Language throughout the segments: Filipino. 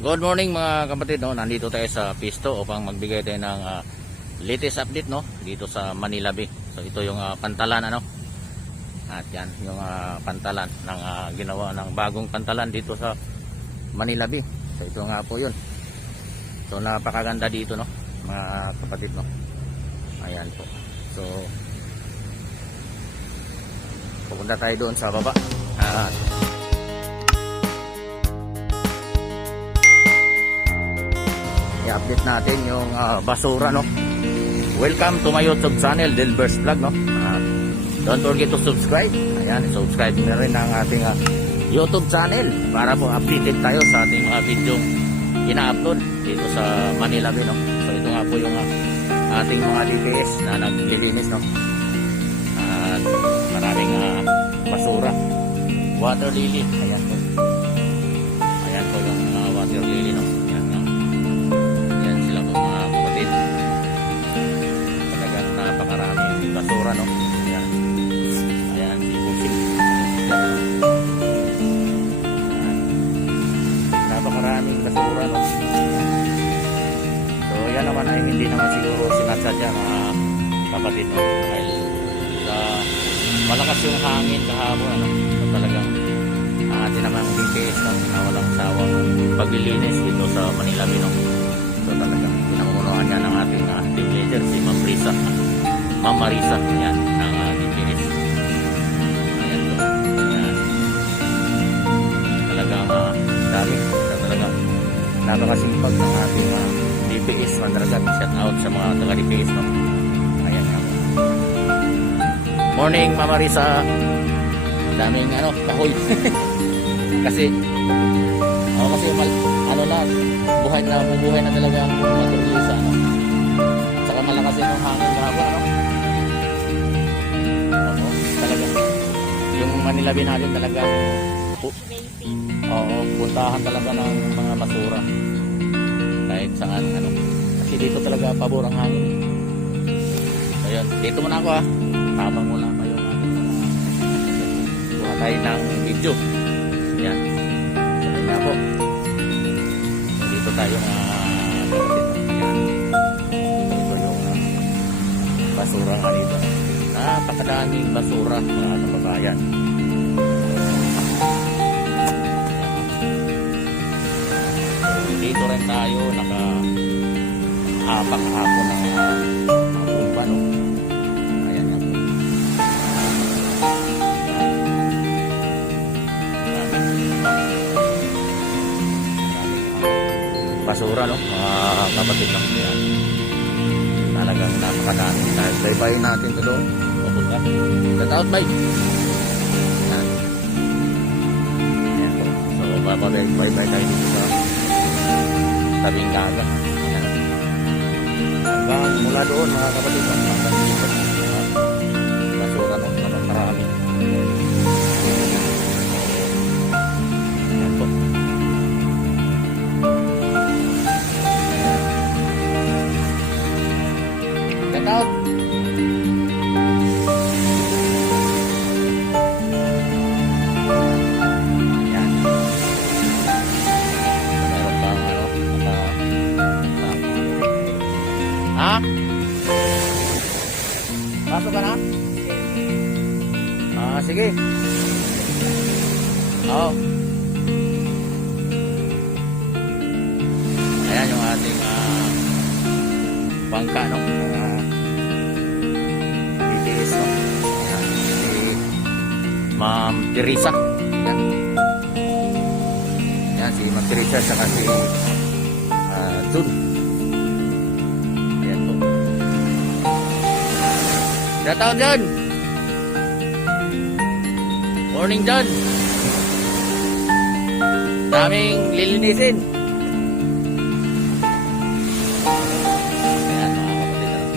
Good morning mga kapatid, no? Nandito tayo sa Pisto upang magbigay tayo ng latest update, no? Dito sa Manila Bay. So ito yung pantalan, ano? At yan yung pantalan ng ginawa ng bagong pantalan dito sa Manila Bay. So ito nga po yun. So napakaganda dito, no? Mga kapatid, no? Ayan po. So pupunta tayo doon sa baba. I-update natin yung basura, no? Welcome to my YouTube channel, Delbers Vlog, no? Don't forget to subscribe. Ayan, subscribe na rin ang ating YouTube channel para po updated tayo sa ating mga video ina-upload dito sa Manila Bay, no? So ito nga po yung ating mga DPS na naglilinis, no? At maraming basura, water lily. Ayan po. Ayan po yung water lily, no? Napakaraming basura, no? Ayan. Ayan, si Pusing. Napakaraming basura, no? So, yan naman ay hindi naman siguro sinasadya mga kapatid, no? Dahil malakas yung hangin kahapon, ano? So, talagang atin naman DPS na walang sawang paglilinis dito sa Manila Bay, no? So, talagang pinamunuan niya ng ating team leader, si Ma'am Marisa, ayan, ng DPS. Ayan po. Ayan. Talagang dami. Talagang napakasipag ng ating DPS. Mandragat, shout out sa mga taga-DPS, no? Ayan nga po. Morning, Ma'am Marisa. Daming kahoy. kasi buhay na talaga ang mag-release, Saka malakas yung hangin kahapon, talagang yung Manila Bay natin talagang puntahan talaga ng mga basura kahit saan, kasi dito talaga pabor ang hangin. So yun, dito muna ako, habang wala pa yung kuha tayo ng video. Yan, sabi nga po, dito tayo ito yung basura nga dito. Napakadaming basura, mga kababayan. Dito rin tayo naka-apak hapon ng bumba, no? Ayan yan. Basura, no? Mga kapatid lang. Ayan. Talagang napakadami. Bye-bye natin ito doon. Pupunta. Shout out, bye. Ayan. Ayan po. So, bye-bye tayo dito sa tabing dagat. Ayan. Hanggang mula doon, mga kapatid, hanggang dito. Basura, no? Marami. Ayan po. Shout out. Pasok ka na? Sige. Oo. Ayan yung ating bangka, no? DPS, no? Ayan, si Ma'am Teresa. Ayan. Ayan, si Ma'am Teresa saka si Jun. Ayan po. Shout out, John. Morning, John. Daming lilinisin. Ayan, mga kapatid.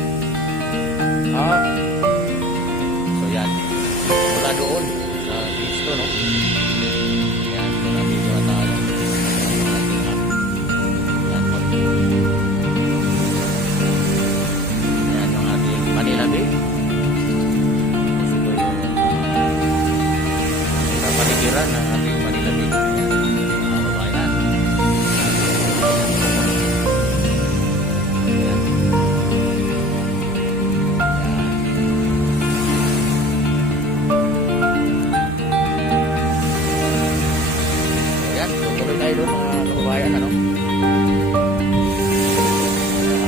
So yan. Mula doon sa Pisto, no? Ayan, so nandito na tayo. Ayan po. Ayan yung ating Manila Bay. Paligiran ng ating Manila Bay. Ayan, mga kababayan. tayo doon mga kababayan, ano?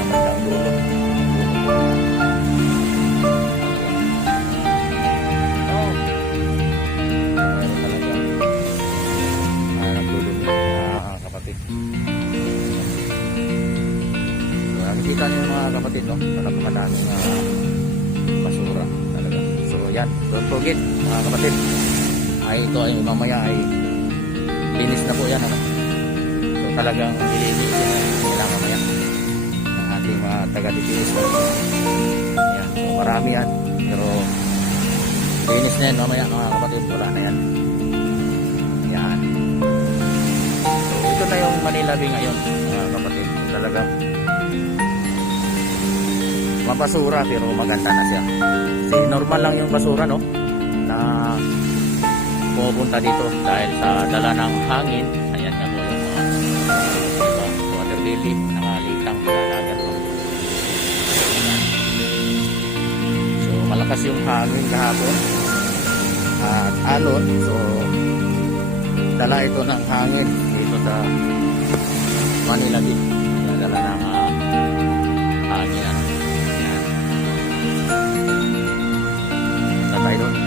Bandang dulo. Oh. Mayroon talaga. Nagdulong mga kapatid. So, nakikita niyo mga kapatid, no? Napakadaming basura talaga. So yan, don't forget mga kapatid. Ay ito ay mamaya ay linis na po yan, ano? So talagang ilinisin na nila mamaya ng ating mga taga-DPS. Yan, so marami yan, pero linis na yan mamaya mga kapatid, wala na yan. Yan, so ito na yung Manila Bay ngayon mga kapatid. So talagang mabasura pero maganda na siya. Kasi normal lang yung basura, no, na pupunta dito dahil sa dala ng hangin. Ayan nga po yung mga water lily nakalitang sa dagat, no? So malakas yung hangin kahapon at alon, so dala ito ng hangin dito sa Manila Bay. Dala ng hangin, ano? Tayo doon.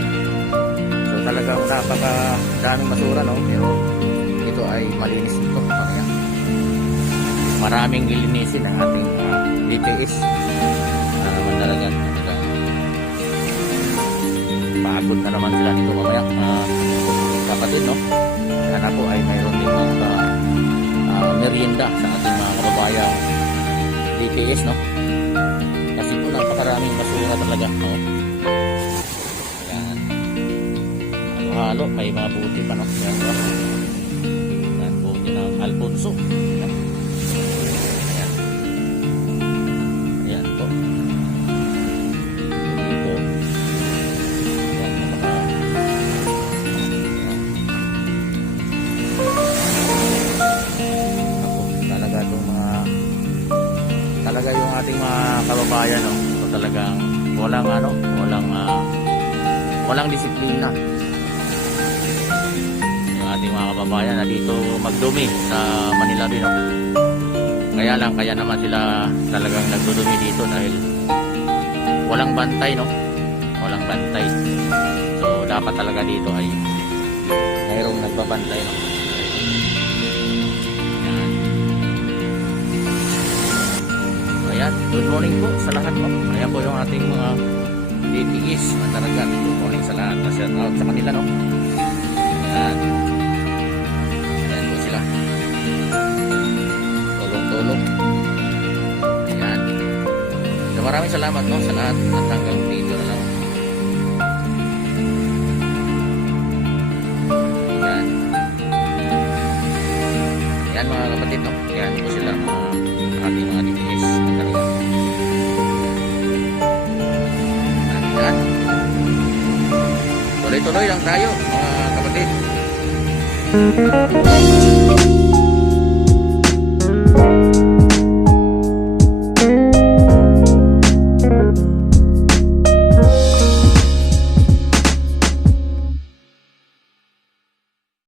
So talagang napakadaming basura, no? Pero ito ay malinis ito. Mamaya maraming lilinisin ang ating DPS. Naman talaga. Pagod na naman sila dito mamaya. Kapatid, no? Kaya na po ay mayroon din merienda sa ating mga kababayang DPS, no? Kasi po napakaraming basura talaga, no? Halo, may mga buti pa, no? Yan, buti ng Alfonso. Yan. Ayan. Ayan po. Dito. Ayan, napaka. Ako, talaga itong talaga yung ating mga kababayan, no? So, talagang walang disiplina. Ating mga kababayan na dito magdumi sa Manila Bay, no? Kaya naman sila talagang nagdudumi dito dahil walang bantay, no? Walang bantay. So dapat talaga dito ay mayroong nagbabantay, no? Ayan. So, ayan, good morning po sa lahat, no? Ayan po yung ating mga DPS na talaga. Good morning sa lahat. Shout out sa kanila, no? Ayan. Tulong. Ayan. So maraming salamat, no, sa lahat at hanggang dito na lang. Ayan. Ayan mga kapatid, no. Ayan po sila ating mga DPS. Ayan. Tuloy-tuloy lang tayo mga kapatid.